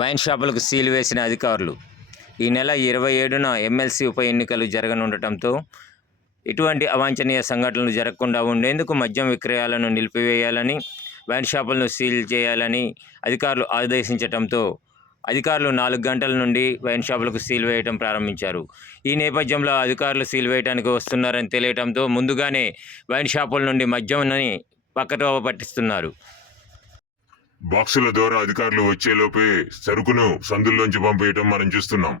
Wine షాపులకు seal వేసిన అధికారులు. ఈ నెల ఇరవై ఏడున ఎమ్మెల్సీ ఉప ఎన్నికలు జరగనుండటంతో ఇటువంటి అవాంఛనీయ సంఘటనలు జరగకుండా ఉండేందుకు మద్యం విక్రయాలను నిలిపివేయాలని వైన్ షాపులను సీల్ చేయాలని అధికారులు ఆదేశించడంతో అధికారులు నాలుగు గంటల నుండి వైన్ షాపులకు సీల్ వేయడం ప్రారంభించారు. ఈ నేపథ్యంలో అధికారులు సీల్ వేయడానికి వస్తున్నారని తెలియటంతో ముందుగానే వైన్ షాపుల నుండి మద్యంని పక్కటోవ పట్టిస్తున్నారు. బాక్సుల ద్వారా అధికారులు వచ్చేలోపే సరుకును సందుల్లోంచి పంపేయటం మనం చూస్తున్నాం.